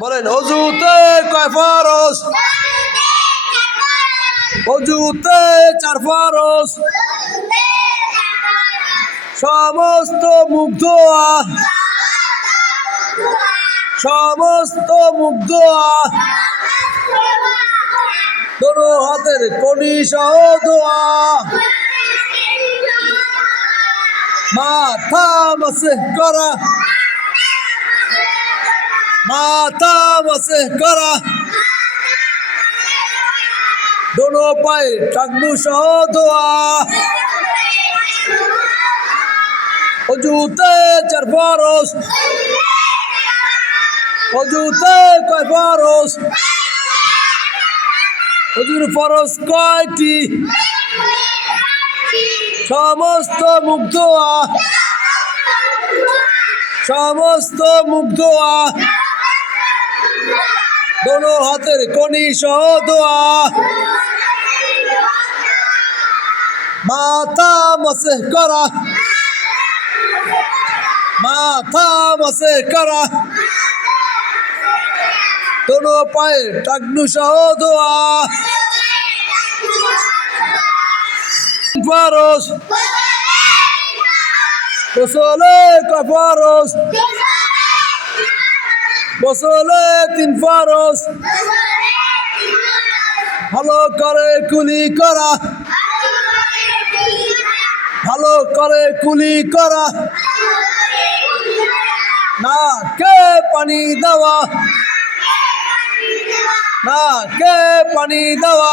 বলেন অজুতে কয় ফরজ? অজুতে 4 ফরজ। সমস্ত মুখ ধোয়া, সমস্ত মুখ ধোয়া, দোনো হাতের কনি সহ ধোয়া। মাথা মাসে করা, মাথা মাসে করা, দোনো পায়ে টাকনু সহ ধোয়া। অজুতে 4 ফরজ। অজুতে কয় ফরজ? অজুর ফরজ কয়টি? সমস্ত মুখ ধোয়া, সমস্ত মুখ ধোয়া, দোনো হাতের কনি সহ ধোয়া। মাথা মাসে করা, মাথা মাসে করা, দোনো পায়ে টাকনু সহ ধোয়া। ফরজ। গোসলে কয় ফরজ? গোসলে 3 ফরজ। ভালো করে কুলি করা, ভালো করে কুলি করা, নাকে পানি দেওয়া, নাকে পানি দেওয়া,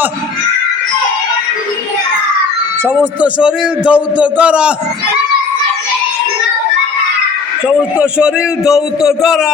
সমস্ত শরীর ধৌত করা, সমস্ত শরীর ধৌত করা,